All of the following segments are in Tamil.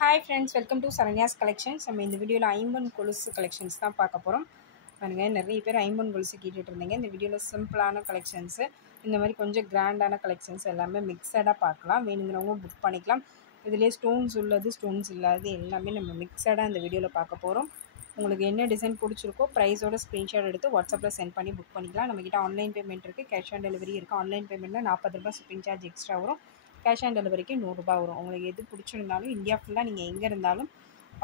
Hi friends, welcome to Saranya's Collections. நம்ம இந்த வீடியோவில் ஐம்பன் கொலுசு கலெக்ஷன்ஸ் தான் பார்க்க போகிறோம். பாருங்கள், நிறைய பேர் ஐம்பன் கொலுசு கேட்டுட்டு இருந்தீங்க. இந்த வீடியோவில் சிம்பிளான கலெக்ஷன்ஸு, இந்த மாதிரி கொஞ்சம் கிராண்டான கலெக்ஷன்ஸ் எல்லாமே மிக்சடாக பார்க்கலாம். வேணுங்கிறவங்க புக் பண்ணிக்கலாம். இதிலே ஸ்டோன்ஸ் உள்ளது, ஸ்டோன்ஸ் இல்லாதது எல்லாமே நம்ம மிக்சடாக இந்த வீடியோவில் பார்க்க போகிறோம். உங்களுக்கு என்ன டிசைன் பிடிச்சிருக்கோ ப்ரைஸோட ஸ்க்ரீன்ஷாட் எடுத்து வாட்ஸ்அப்பில் சென்ட் பண்ணி புக் பண்ணிக்கலாம். நம்மக்கிட்ட ஆன்லைன் பேமெண்ட் இருக்குது, கேஷ் ஆன் டெலிவரி இருக்குது. ஆன்லைன் பேமெண்ட்டில் 40 ரூபாய் ஷிப்பிங் சார்ஜ் எக்ஸ்ட்ரா வரும். கேஷ் ஆன் டெலிவரிக்கு 100 ரூபாய் வரும். உங்களுக்கு எது பிடிச்சிருந்தாலும் இந்தியா ஃபுல்லாக நீங்கள் எங்கே இருந்தாலும்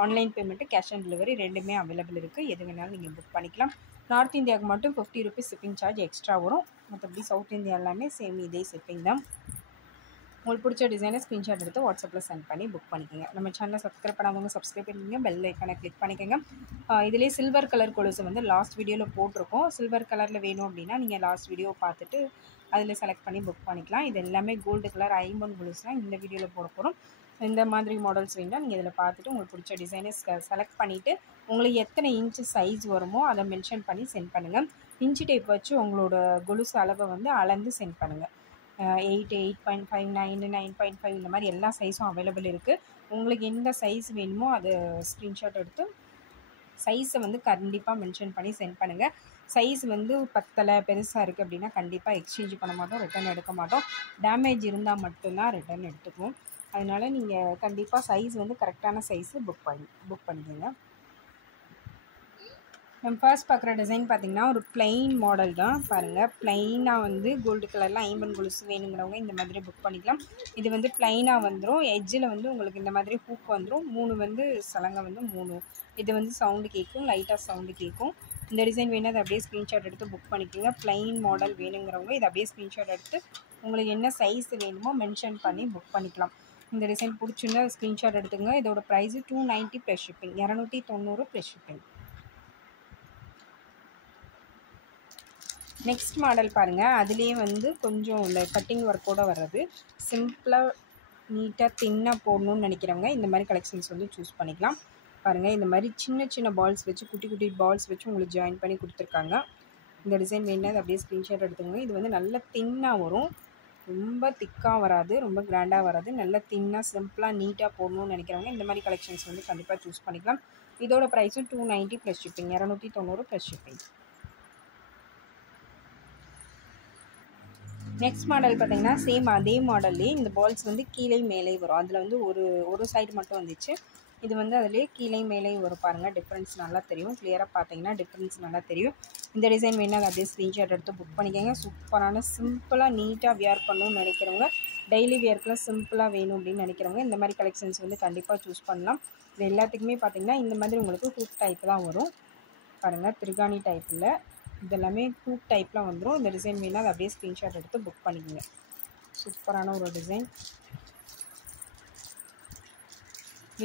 online payment, cash on delivery ரெண்டுமே அவைலபிள் இருக்குது. எது வேணாலும் நீங்கள் புக் பண்ணிக்கலாம். நார்த் இந்தியாவுக்கு மட்டும் 50 ரூபீஸ் ஷிப்பிங் சார்ஜ் எக்ஸ்ட்ரா வரும். மற்றபடி சவுத் இந்தியா எல்லாமே சேம் இதே ஷிப்பிங் தான். உங்களுக்கு பிடிச்ச டிசைனை ஸ்க்ரீன்ஷாட் எடுத்து வாட்ஸ்அப்பில் சென்ட் பண்ணி புக் பண்ணிக்கோங்க. நம்ம சேனலை சப்ஸ்கிரைப் பண்ணாதவங்க சப்ஸ்கிரைப் பண்ணிக்கோங்க, பெல் ஐக்கானை கிளிக் பண்ணிக்கோங்க. இதிலே சில்வர் கலர் கொலுசு வந்து லாஸ்ட் வீடியோவில் போட்டிருக்கோம். சில்வர் கலரில் வேணும் அப்படின்னா நீங்கள் லாஸ்ட் வீடியோ பார்த்துட்டு அதில் செலக்ட் பண்ணி புக் பண்ணிக்கலாம். இது எல்லாமே கோல்டு கலர் ஐம்பன் கொலுசு தான் இந்த வீடியோவில் போட போகிறோம். இந்த மாதிரி மாடல்ஸ் வேணும்னா நீங்கள் இதில் பார்த்துட்டு உங்களுக்கு பிடிச்ச டிசைனை செலக்ட் பண்ணிவிட்டு உங்களுக்கு எத்தனை இன்ச்சு சைஸ் வருமோ அதை மென்ஷன் பண்ணி சென்ட் பண்ணுங்கள். இன்ச்சு டேப் வச்சு உங்களோட கொலுசு அளவை வந்து அளந்து சென்ட் பண்ணுங்கள். 8, 8.5, 9, 9.5 இந்த மாதிரி எல்லா சைஸும் அவைலபிள் இருக்குது. உங்களுக்கு எந்த சைஸ் வேணுமோ அதை ஸ்க்ரீன்ஷாட் எடுத்து சைஸை வந்து கண்டிப்பாக மென்ஷன் பண்ணி சென்ட் பண்ணுங்கள். சைஸ் வந்து பத்தலை, பெருசாக இருக்குது அப்படின்னா கண்டிப்பாக எக்ஸ்சேஞ்ச் பண்ண மாட்டோம், ரிட்டர்ன் எடுக்க மாட்டோம். டேமேஜ் இருந்தால் மட்டும்தான் ரிட்டர்ன் எடுத்துக்குவோம். அதனால் நீங்கள் கண்டிப்பாக சைஸ் வந்து கரெக்டான சைஸு புக் பண்ணிக்கோங்க. நம்ம ஃபர்ஸ்ட் பார்க்குற டிசைன் பார்த்திங்கன்னா ஒரு பிளெயின் மாடல் தான். பாருங்கள், பிளெயினாக வந்து கோல்டு கலரில் ஐம்பன் கொலுசு வேணுங்கிறவங்க இந்த மாதிரி புக் பண்ணிக்கலாம். இது வந்து பிளெயினாக வந்துடும். எட்ஜில் வந்து உங்களுக்கு இந்த மாதிரி ஹூக் வந்துடும். 3 வந்து சலங்கை வந்து 3 இது வந்து சவுண்டு கேட்கும், லைட்டாக சவுண்டு கேட்கும். இந்த டிசைன் வேணும், அதை அப்படியே ஸ்க்ரீன்ஷாட் எடுத்து புக் பண்ணிக்கோங்க. பிளெயின் மாடல் வேணுங்கிறவங்க இதை அப்படியே ஸ்க்ரீன்ஷாட் எடுத்து உங்களுக்கு என்ன சைஸ் வேணுமோ மென்ஷன் பண்ணி புக் பண்ணிக்கலாம். இந்த டிசைன் பிடிச்சிருந்தா ஸ்க்ரீன்ஷாட் எடுத்துங்க. இதோட price 290 plus shipping, 290 plus shipping. Next model பாருங்கள், அதுலேயே வந்து கொஞ்சம் இந்த கட்டிங் ஒர்க்கோடு வர்றது, சிம்பிளாக நீட்டாக தின்னாக போடணும்னு நினைக்கிறவங்க இந்த மாதிரி கலெக்ஷன்ஸ் வந்து சூஸ் பண்ணிக்கலாம். பாருங்கள், இந்த மாதிரி சின்ன சின்ன பால்ஸ் வச்சு குட்டி குட்டி பால்ஸ் வச்சு உங்களுக்கு ஜாயின் பண்ணி கொடுத்துருக்காங்க. இந்த டிசைன் வேணுன்னா அது அப்படியே ஸ்க்ரீன்ஷாட் எடுத்துக்கோங்க. இது வந்து நல்ல தின்னாக வரும், ரொம்ப திக்காக வராது, ரொம்ப கிராண்டாக வராது. நல்ல தின்னாக சிம்பிளாக நீட்டாக போடணும்னு நினைக்கிறவங்க இந்த மாதிரி கலெக்ஷன்ஸ் வந்து கண்டிப்பாக சூஸ் பண்ணிக்கலாம். இதோட ப்ரைஸும் 290 plus shipping, 290 plus shipping. Next model பார்த்திங்கன்னா சேம் அதே மாடல்லே இந்த பால்ஸ் வந்து கீழே மேலே வரும். அதில் வந்து ஒரு சைடு மட்டும் வந்துச்சு. இது வந்து அதிலே கீழே மேலே வரும். பாருங்கள், டிஃப்ரென்ஸ் நல்லா தெரியும். கிளியராக பார்த்தீங்கன்னா டிஃப்ரென்ஸ் நல்லா தெரியும். இந்த டிசைன் வேணால் அதை அப்படியே ஸ்க்ரீன்ஷாட் எடுத்து புக் பண்ணிக்கோங்க. சூப்பரான சிம்பிளாக நீட்டாக வியர் பண்ணணும்னு நினைக்கிறவங்க, டெய்லி வியர்க்கெலாம் சிம்பிளாக வேணும் அப்படின்னு நினைக்கிறவங்க இந்த மாதிரி கலெக்ஷன்ஸ் வந்து கண்டிப்பாக சூஸ் பண்ணலாம். இது எல்லாத்துக்குமே பார்த்திங்கன்னா இந்த மாதிரி உங்களுக்கு ஹூக் டைப் தான் வரும். பாருங்கள், திருகாணி டைப்பில் இதெல்லாமே ஹூக் டைப்பில் வந்துடும். இந்த டிசைன் வேணால் அதை அப்படியே ஸ்க்ரீன்ஷாட் எடுத்து புக் பண்ணிக்கோங்க. சூப்பரான ஒரு டிசைன்.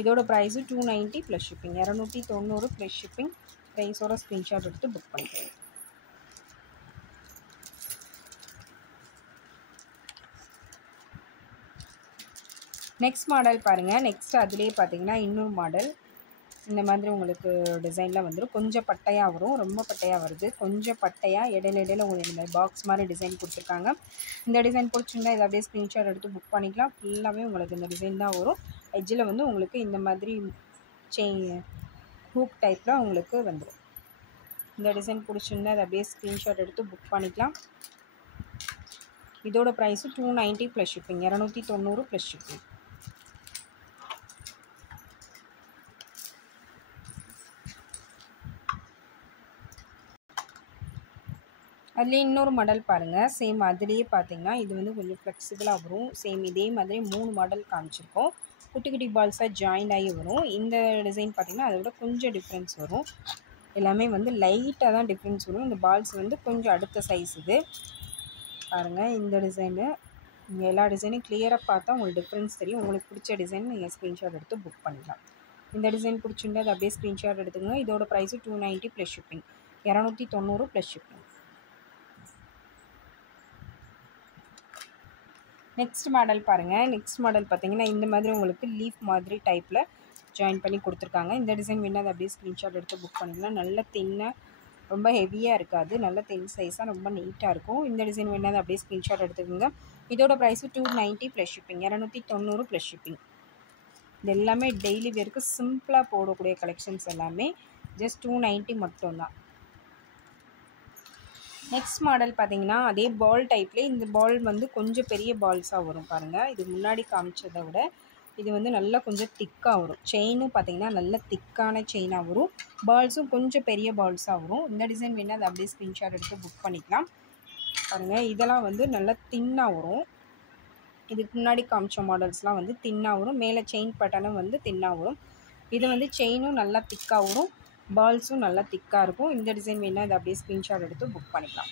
இதோட price 290 plus shipping, 290 plus shipping. ப்ரைஸோட ஸ்க்ரீன்ஷாட் எடுத்து புக் பண்ணிக்கோங்க. நெக்ஸ்ட் மாடல் பாருங்கள். நெக்ஸ்ட் அதுலேயே பார்த்தீங்கன்னா இன்னொரு மாடல் இந்த மாதிரி உங்களுக்கு டிசைனில் வந்துடும். கொஞ்சம் பட்டையாக வரும், ரொம்ப பட்டையாக வருது, கொஞ்சம் பட்டையாக இடையில உங்களுக்கு இந்த பாக்ஸ் மாதிரி டிசைன் கொடுத்துருக்காங்க. இந்த டிசைன் பிடிச்சிருந்தா இதை அப்படியே ஸ்க்ரீன்ஷாட் எடுத்து புக் பண்ணிக்கலாம். ஃபுல்லாகவே உங்களுக்கு இந்த டிசைன் தான் வரும். எட்ஜில் வந்து உங்களுக்கு இந்த மாதிரி ஹூக் டைப்பில் உங்களுக்கு வந்துடும். இந்த டிசைன் பிடிச்சிருந்தா அதை அப்படியே ஸ்க்ரீன்ஷாட் எடுத்து புக் பண்ணிக்கலாம். இதோட price 290 plus shipping, 290 plus shipping. அதுலேயே இன்னொரு மாடல் பாருங்கள். சேம் அதுலேயே பார்த்தீங்கன்னா இது வந்து கொஞ்சம் ஃப்ளெக்சிபிளாக வரும். சேம் இதே மாதிரி 3 மாடல் காமிச்சிருக்கோம். குட்டி குட்டி பால்ஸாக ஜாயின் ஆகி வரும். இந்த டிசைன் பார்த்திங்கன்னா அதை விட கொஞ்சம் டிஃப்ரென்ஸ் வரும். எல்லாமே வந்து லைட்டாக தான் டிஃப்ரென்ஸ் வரும். இந்த பால்ஸ் வந்து கொஞ்சம் அடுத்த சைஸ். இது பாருங்கள், இந்த டிசைனு நீங்கள் எல்லா டிசைனும் கிளியராக பார்த்தா உங்களுக்கு டிஃப்ரென்ஸ் தெரியும். உங்களுக்கு பிடிச்ச டிசைன் நீங்கள் ஸ்க்ரீன்ஷாட் எடுத்து புக் பண்ணிக்கலாம். இந்த டிசைன் பிடிச்சிருந்தா அதை அப்படியே ஸ்க்ரீன்ஷாட் எடுத்துக்கோங்க. இதோட price 290 plus shipping, 290 plus shipping. Next model பாருங்கள். நெக்ஸ்ட் மாடல் பார்த்திங்கன்னா இந்த மாதிரி உங்களுக்கு லீஃப் மாதிரி டைப்பில் ஜாயின் பண்ணி கொடுத்துருக்காங்க. இந்த டிசைன் வேணால் அதை அப்படியே ஸ்க்ரீன்ஷாட் எடுத்து புக் பண்ணிக்கலாம். நல்ல தின்னாக, ரொம்ப ஹெவியாக இருக்காது, நல்ல தின் சைஸாக ரொம்ப நீட்டாக இருக்கும். இந்த டிசைன் வேணால் அதை அப்படியே ஸ்க்ரீன்ஷாட் எடுத்துக்கோங்க. இதோட price 290 plus shipping, 290 plus shipping. இது எல்லாமே டெய்லி வேருக்கு சிம்பிளாக போடக்கூடிய கலெக்ஷன்ஸ் எல்லாமே ஜஸ்ட் 290 மட்டும்தான். நெக்ஸ்ட் மாடல் பார்த்தீங்கன்னா அதே பால் டைப்லேயே இந்த பால் வந்து கொஞ்சம் பெரிய பால்ஸாக வரும் பாருங்கள். இது முன்னாடி காமிச்சதை விட இது வந்து நல்லா கொஞ்சம் திக்காக வரும். செயினும் பார்த்தீங்கன்னா நல்ல திக்கான செயினாக வரும். பால்ஸும் கொஞ்சம் பெரிய பால்ஸாக வரும். இந்த டிசைன் வேணால் அதை அப்படியே ஸ்க்ரீன்ஷாட் எடுத்து புக் பண்ணிக்கலாம். பாருங்கள் இதெல்லாம் வந்து நல்லா தின்னாக வரும். இதுக்கு முன்னாடி காமிச்ச மாடல்ஸ்லாம் வந்து தின்னாக வரும். மேலே செயின் பட்டனும் வந்து தின்னாக வரும். இது வந்து செயினும் நல்லா திக்காக வரும். பால்ஸும் நல்லா திக்காக இருக்கும். இந்த டிசைன் வேணால் இதை அப்படியே ஸ்க்ரீன்ஷாட் எடுத்து புக் பண்ணிக்கலாம்.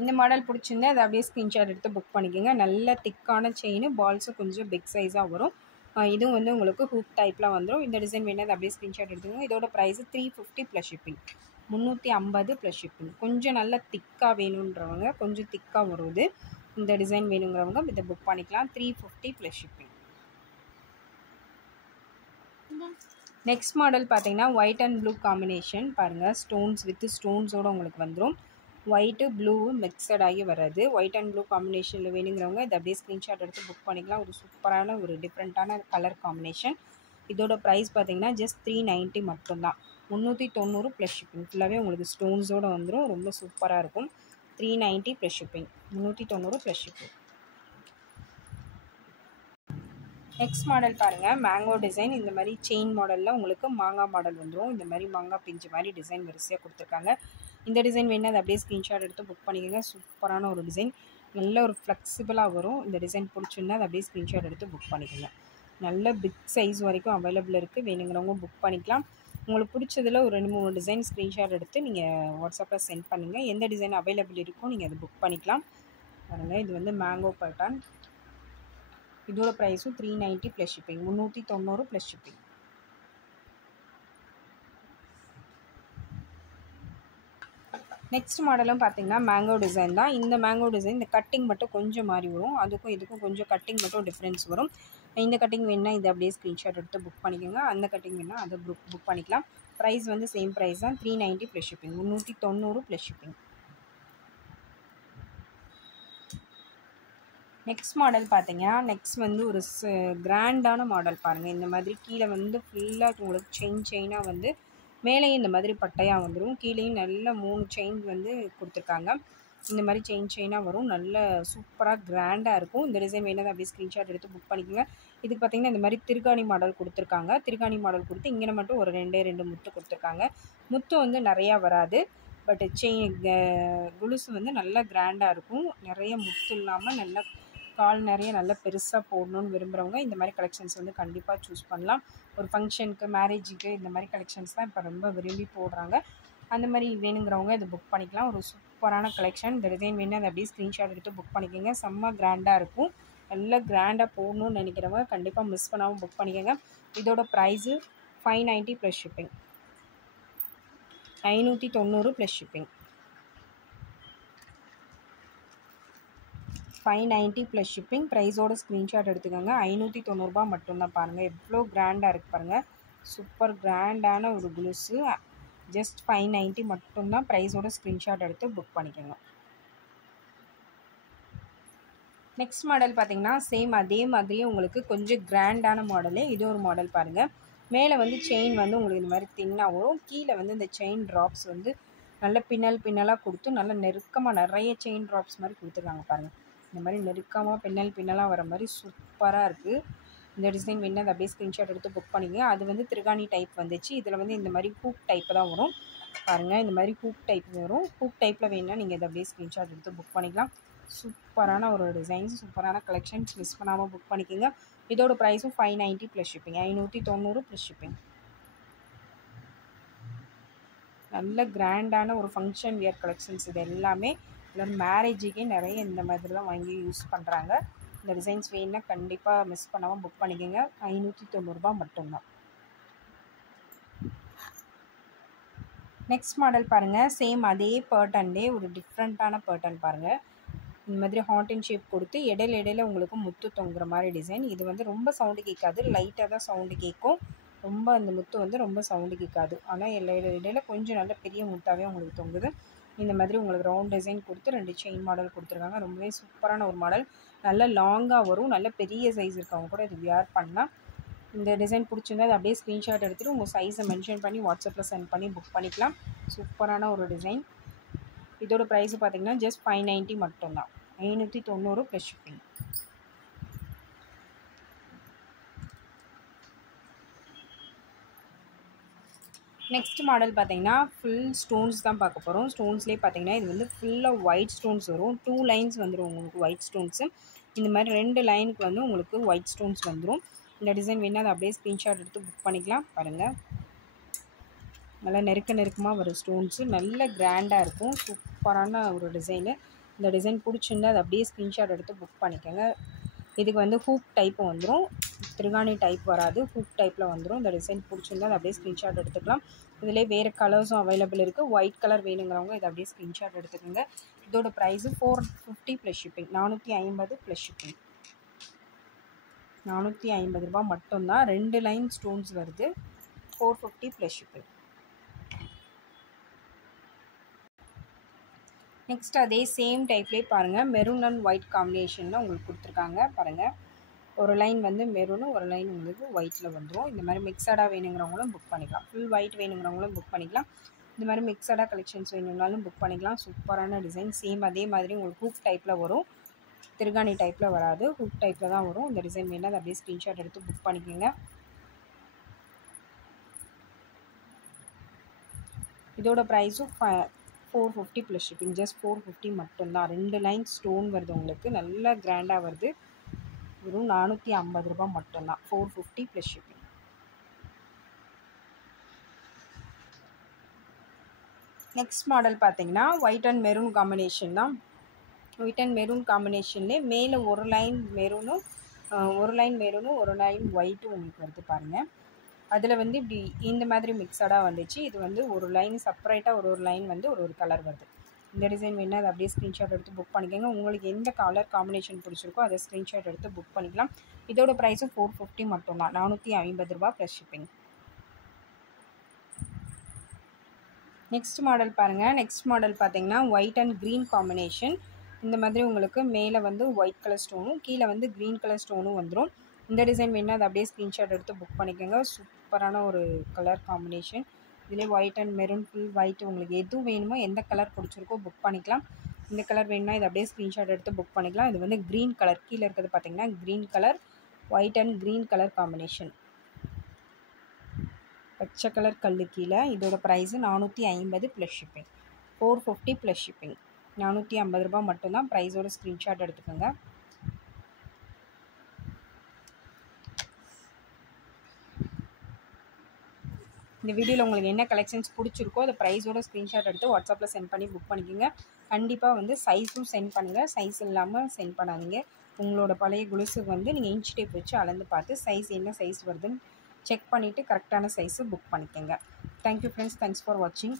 இந்த மாடல் பிடிச்சிருந்தா அதை அப்படியே ஸ்க்ரீன்ஷாட் எடுத்து புக் பண்ணிக்கோங்க. நல்ல திக்கான செயின், பால்ஸும் கொஞ்சம் பிக் சைஸாக வரும். இதுவும் வந்து உங்களுக்கு ஹூக் டைப்பில் வந்துடும். இந்த டிசைன் வேணால் அதை அப்படியே ஸ்க்ரீன்ஷாட் எடுத்துக்கோங்க. இதோட price 350 plus shipping, 350 plus shipping. கொஞ்சம் நல்லா திக்காக வேணுன்றவங்க, கொஞ்சம் திக்காக வருது இந்த டிசைன் வேணுங்கிறவங்க இதை புக் பண்ணிக்கலாம். 350 ப்ளஸ் ஷிப்பிங். நெக்ஸ்ட் மாடல் பார்த்தீங்கன்னா ஒயிட் அண்ட் ப்ளூ காம்பினேஷன் பாருங்கள். ஸ்டோன்ஸ் வித் ஸ்டோன்ஸோடு உங்களுக்கு வந்துடும். ஒயிட்டு ப்ளூ மிக்சட் ஆகி வர்றது. ஒயிட் அண்ட் ப்ளூ காம்பினேஷனில் வேணுங்கிறவங்க இதை அப்படியே ஸ்க்ரீன்ஷாட் எடுத்து புக் பண்ணிக்கலாம். ஒரு சூப்பரான ஒரு டிஃப்ரெண்ட்டான கலர் காம்பினேஷன். இதோட ப்ரைஸ் பார்த்தீங்கன்னா ஜஸ்ட் 390 மட்டும்தான். 390 ப்ளஸ் ஷிப்பிங். ஃபுல்லாகவே உங்களுக்கு ஸ்டோன்ஸோடு வந்துடும். ரொம்ப சூப்பராக இருக்கும். 390 plus shipping, 390 plus shipping. Next model பாருங்கள். Mango design. இந்த மாதிரி செயின் மாடலில் உங்களுக்கு மாங்காய் மாடல் வந்துடும். இந்த மாதிரி மாங்காய் பிஞ்சு மாதிரி டிசைன் வரிசையாக கொடுத்துருக்காங்க. இந்த டிசைன் வேணால் அதை அப்படியே ஸ்க்ரீன்ஷாட் எடுத்து புக் பண்ணிக்கோங்க. சூப்பரான ஒரு டிசைன், நல்ல ஒரு ஃப்ளெக்சிபிளாக வரும். இந்த டிசைன் பிடிச்சிருந்தா அதை அப்படியே ஸ்க்ரீன்ஷாட் எடுத்து புக் பண்ணிக்கோங்க. நல்ல பிக் சைஸ் வரைக்கும் அவைலபிள் இருக்குது. வேணுங்கிறவங்க புக் பண்ணிக்கலாம். உங்களுக்கு பிடிச்சதில் ஒரு 2-3 டிசைன் ஸ்க்ரீன்ஷாட் எடுத்து நீங்கள் வாட்ஸ்அப்பில் சென்ட் பண்ணுங்கள். எந்த டிசைன் அவைலபிள் இருக்கோ நீங்கள் அதை புக் பண்ணிக்கலாம். பாருங்கள் இது வந்து மேங்கோ பேட்டர்ன். இதோட ப்ரைஸும் 390 plus shipping, 390 plus shipping. Next மாடலும் பார்த்தீங்கன்னா மேங்கோ டிசைன் தான். இந்த மேங்கோ டிசைன் இந்த கட்டிங் மட்டும் கொஞ்சம் மாறி வரும். அதுக்கும் இதுக்கும் கொஞ்சம் கட்டிங் மட்டும் டிஃப்ரென்ஸ் வரும். இந்த கட்டிங் வேணுன்னா இதை அப்படியே ஸ்க்ரீன்ஷாட் எடுத்து புக் பண்ணிக்கோங்க. அந்த கட்டிங் வேணுன்னா அதை புக் பண்ணிக்கலாம். ப்ரைஸ் வந்து சேம் ப்ரைஸ் தான், 390 plus shipping, 390 plus shipping. Next model பார்த்தீங்கன்னா நெக்ஸ்ட் வந்து ஒரு கிராண்டான மாடல் பாருங்கள். இந்த மாதிரி கீழே வந்து ஃபுல்லாக உங்களுக்கு செயினாக வந்து மேலேயும் இந்த மாதிரி பட்டையாக வந்துடும். கீழேயும் நல்ல 3 செயின் வந்து கொடுத்துருக்காங்க. இந்த மாதிரி செயினாக வரும். நல்ல சூப்பராக கிராண்டாக இருக்கும். இந்த டிசைன் வேணால் அப்படியே ஸ்க்ரீன்ஷாட் எடுத்து புக் பண்ணிக்கோங்க. இதுக்கு பார்த்திங்கன்னா இந்த மாதிரி திருகாணி மாடல் கொடுத்துருக்காங்க. திருகாணி மாடல் கொடுத்து இங்கே மட்டும் ஒரு 2 முத்து கொடுத்துருக்காங்க. முத்து வந்து நிறையா வராது. பட் கொலுசு வந்து நல்லா கிராண்டாக இருக்கும். நிறைய முத்து இல்லாமல் நல்லா கால் நிறைய நல்லா பெருசாக போடணுன்னு விரும்புகிறவங்க இந்த மாதிரி கலெக்ஷன்ஸ் வந்து கண்டிப்பாக சூஸ் பண்ணலாம். ஒரு ஃபங்க்ஷனுக்கு, மேரேஜுக்கு இந்த மாதிரி கலெக்ஷன்ஸ் தான் இப்போ ரொம்ப விரும்பி போடுறாங்க. அந்த மாதிரி வேணுங்கிறவங்க இதை புக் பண்ணிக்கலாம். ஒரு சூப்பரான கலெக்ஷன். இந்த டிசைன் வேணும் அதை அப்படியே ஸ்க்ரீன்ஷாட் எடுத்து புக் பண்ணிக்கோங்க. செம்ம கிராண்டாக இருக்கும். நல்லா கிராண்டாக போடணும்னு நினைக்கிறவங்க கண்டிப்பாக மிஸ் பண்ணாமல் புக் பண்ணிக்கோங்க. இதோட price 590 plus shipping, 590 plus shipping, 590 plus shipping. ப்ரைஸோட ஸ்க்ரீன்ஷாட் எடுத்துக்கோங்க. 590 ரூபா மட்டும்தான். பாருங்கள் எவ்வளோ கிராண்டாக இருக்குது பாருங்கள். சூப்பர் கிராண்டான ஒரு குலுசு. ஜஸ்ட் 590 மட்டும்தான். ப்ரைஸோட ஸ்க்ரீன்ஷாட் எடுத்து புக் பண்ணிக்கோங்க. நெக்ஸ்ட் மாடல் பார்த்திங்கன்னா சேம் அதே மாதிரியே உங்களுக்கு கொஞ்சம் கிராண்டான மாடலே. இது ஒரு மாடல் பாருங்கள். மேலே வந்து செயின் வந்து உங்களுக்கு இந்த மாதிரி தின்னாக வரும். கீழே வந்து இந்த செயின் ட்ராப்ஸ் வந்து நல்ல பின்னலாக கொடுத்து நல்ல நெருக்கமாக நிறைய செயின் ட்ராப்ஸ் மாதிரி கொடுத்துருக்காங்க பாருங்கள். இந்த மாதிரி நெருக்கமாக பின்னலாக வர மாதிரி சூப்பராக இருக்குது. இந்த டிசைன் வேணால் அதை அப்படியே ஸ்க்ரீன்ஷாட் எடுத்து புக் பண்ணிங்க. அது வந்து திருகாணி டைப் வந்துச்சு. இதில் வந்து இந்த மாதிரி ஹூக் டைப்பு தான் வரும் பாருங்கள். இந்த மாதிரி ஹூக் டைப் வரும். ஹூக் டைப்பில் வேணுன்னா நீங்கள் இதை அப்படியே ஸ்க்ரீன்ஷாட் எடுத்து புக் பண்ணிக்கலாம். சூப்பரான ஒரு டிசைன்ஸ், சூப்பரான கலெக்ஷன்ஸ். மிஸ் பண்ணாமல் புக் பண்ணிக்கோங்க. இதோட ப்ரைஸும் 590 ப்ளஸ் ஷிப்பிங், 590 ப்ளஸ் ஷிப்பிங். நல்ல கிராண்டான ஒரு ஃபங்க்ஷன் வியர் கலெக்ஷன்ஸ். இது எல்லாமே இல்லை மேரேஜுக்கே நிறைய இந்த மாதிரி தான் வாங்கி யூஸ் பண்ணுறாங்க. இந்த டிசைன்ஸ் வேணுன்னா கண்டிப்பாக மிஸ் பண்ணாமல் புக் பண்ணிக்கோங்க. 590 ரூபா மட்டும்தான். நெக்ஸ்ட் மாடல் பாருங்கள். சேம் அதே பேட்டர்ன்லே ஒரு டிஃப்ரெண்ட்டான பேட்டர்ன் பாருங்கள். இந்த மாதிரி ஹார்ட் அண்ட் ஷேப் கொடுத்து இடையில உங்களுக்கு முத்து தொங்குற மாதிரி டிசைன். இது வந்து ரொம்ப சவுண்டு கேட்காது, லைட்டாக தான் சவுண்டு கேட்கும். ரொம்ப அந்த முத்து வந்து ரொம்ப சவுண்டு கேட்காது. ஆனால் இடையில கொஞ்சம் நல்ல பெரிய முத்தாகவே உங்களுக்கு தொங்குது. இந்த மாதிரி உங்களுக்கு ரவுண்ட் டிசைன் கொடுத்து 2 செயின் மாடல் கொடுத்துருக்காங்க. ரொம்பவே சூப்பரான ஒரு மாடல். நல்ல லாங்காக வரும். நல்ல பெரிய சைஸ் இருக்கவங்க கூட இது வியர் பண்ணலாம். இந்த டிசைன் பிடிச்சிருந்தா அது அப்படியே ஸ்க்ரீன்ஷாட் எடுத்துகிட்டு உங்கள் சைஸை மென்ஷன் பண்ணி வாட்ஸ்அப்பில் சென்ட் பண்ணி புக் பண்ணிக்கலாம். சூப்பரான ஒரு டிசைன். இதோட ப்ரைஸ் பார்த்தீங்கன்னா ஜஸ்ட் 590 மட்டும்தான். 590 ப்ளஸ் ஷிப்பிங். நெக்ஸ்ட் மாடல் பார்த்தீங்கன்னா ஃபுல் ஸ்டோன்ஸ் தான் பார்க்க போகிறோம். ஸ்டோன்ஸ்லேயே பார்த்தீங்கன்னா இது வந்து ஃபுல்லாக ஒயிட் ஸ்டோன்ஸ் வரும். 2 லைன்ஸ் வந்துடும் உங்களுக்கு ஒயிட் ஸ்டோன்ஸு. இந்த மாதிரி 2 லைனுக்கு வந்து உங்களுக்கு ஒயிட் ஸ்டோன்ஸ் வந்துடும். இந்த டிசைன் வேணால் அதை அப்படியே ஸ்க்ரீன்ஷாட் எடுத்து புக் பண்ணிக்கலாம். பாருங்கள், நல்லா நெருக்கமாக வரும் ஸ்டோன்ஸு. நல்ல கிராண்டாக இருக்கும். சூப்பரான ஒரு டிசைனு. இந்த டிசைன் பிடிச்சிருந்தா அதை அப்படியே ஸ்க்ரீன்ஷாட் எடுத்து புக் பண்ணிக்கோங்க. இதுக்கு வந்து ஹூப் டைப்பு வந்துடும், திருகாணி டைப் வராது, ஹூப் டைப்பில் வந்துடும். இந்த டிசைன் பிடிச்சிருந்தா அதை அப்படியே ஸ்க்ரீன்ஷாட் எடுத்துக்கலாம். இதிலே வேறு கலர்ஸும் அவைலபிள் இருக்குது. ஒயிட் கலர் வேணுங்கிறவங்க இதை அப்படியே ஸ்க்ரீன்ஷாட் எடுத்துக்கோங்க. இதோட price 450 plus shipping. 450 plus shipping. 450 ரூபா மட்டும்தான். 2 லைன் ஸ்டோன்ஸ் வருது. 450 ப்ளஸ் ஷிப்பிங். நெக்ஸ்ட் அதே சேம் டைப்லேயே பாருங்கள், மெரூன் அண்ட் ஒயிட் காம்பினேஷனில் உங்களுக்கு கொடுத்துருக்காங்க. பாருங்கள், ஒரு லைன் வந்து மெரூனு, ஒரு லைன் உங்களுக்கு ஒயிட்டில் வந்துடும். இந்த மாதிரி மிக்சடாக வேணுங்கிறவங்களும் புக் பண்ணிக்கலாம். ஃபுல் ஒயிட் வேணுங்கிறவங்களும் புக் பண்ணிக்கலாம். இந்த மாதிரி மிக்சடாக கலெக்ஷன்ஸ் வேணும்னாலும் புக் பண்ணிக்கலாம். சூப்பரான டிசைன். சேம் அதே மாதிரி உங்களுக்கு ஹூக் டைப்பில் வரும், திருகாணி டைப்பில் வராது, ஹூக் டைப்பில் தான் வரும். இந்த டிசைன் வேணால் அதை அப்படியே ஸ்க்ரீன்ஷாட் எடுத்து புக் பண்ணிக்கோங்க. இதோட ப்ரைஸும் 450 ப்ளஸ் ஷிப்பிங். ஜஸ்ட் 450 மட்டும்தான். 2 லைன் ஸ்டோன் வருது உங்களுக்கு. நல்லா கிராண்டாக வருது. வெறும் 450 ரூபா மட்டும்தான். 450 ப்ளஸ் ஷிப்பிங். நெக்ஸ்ட் மாடல் பார்த்தீங்கன்னா ஒயிட் அண்ட் மெரூன் காம்பினேஷன் தான். ஒயிட் அண்ட் மெரூன் காம்பினேஷன்லேயே மேலே ஒரு லைன் மெரூனும் ஒரு லைன் ஒயிட்டும் உங்களுக்கு வருது பாருங்கள். அதில் வந்து இப்படி இந்த மாதிரி மிக்சடாக வந்துச்சு. இது வந்து ஒரு லைன் செப்பரேட்டாக ஒரு லைன் வந்து ஒரு கலர் வருது. இந்த டிசைன் வேணால் அதை அப்படியே ஸ்க்ரீன்ஷாட் எடுத்து புக் பண்ணிக்கோங்க. உங்களுக்கு எந்த கலர் காம்பினேஷன் பிடிச்சிருக்கோ அதை ஸ்க்ரீன்ஷாட் எடுத்து புக் பண்ணிக்கலாம். இதோட ப்ரைஸும் 450 மட்டும்தான். 450 ரூபா ப்ளஸ் ஷிப்பிங். நெக்ஸ்ட் மாடல் பாருங்கள். நெக்ஸ்ட் மாடல் பார்த்தீங்கன்னா ஒயிட் அண்ட் க்ரீன் காம்பினேஷன். இந்த மாதிரி உங்களுக்கு மேலே வந்து ஒயிட் கலர் ஸ்டோனும் கீழே வந்து க்ரீன் கலர் ஸ்டோனும் வந்துடும். இந்த டிசைன் வேணால் அதை அப்படியே ஸ்க்ரீன்ஷாட் எடுத்து புக் பண்ணிக்கோங்க. சூப்பரான ஒரு கலர் காம்பினேஷன். இதிலே white and maroon, full white, உங்களுக்கு எது வேணுமோ எந்த கலர் பிடிச்சிருக்கோ புக் பண்ணிக்கலாம். இந்த கலர் வேணும்னா இதை அப்படியே ஸ்க்ரீன்ஷாட் எடுத்து புக் பண்ணிக்கலாம். இது வந்து க்ரீன் கலர். கீழே இருக்கிறது பார்த்தீங்கன்னா green colour, white and green colour combination. பச்சை கலர் கல்லு கீழே. இதோட price 450 plus shipping. 450 plus shipping. 450 ரூபா மட்டும்தான். ப்ரைஸோட ஸ்க்ரீன்ஷாட் எடுத்துக்கோங்க. இந்த வீடியோவில் உங்களுக்கு என்ன கலெக்ஷன்ஸ் பிடிச்சிருக்கோ அதை ப்ரைஸோட ஸ்க்ரீன்ஷாட் எடுத்து வாட்ஸ்அப்பில் சென்ட் பண்ணி புக் பண்ணிக்கோங்க. கண்டிப்பாக வந்து சைஸும் சென்ட் பண்ணுங்கள். சைஸ் இல்லாமல் சென்ட் பண்ணாதீங்க. உங்களோட பழைய கொலுசுக்கு வந்து நீங்கள் இன்ச் டேப் வச்சு அளந்து பார்த்து சைஸ் என்ன சைஸ் வருதுன்னு செக் பண்ணிவிட்டு கரெக்டான சைஸு புக் பண்ணிக்கோங்க. Thank you friends. தேங்க்ஸ் ஃபார் வாட்சிங்.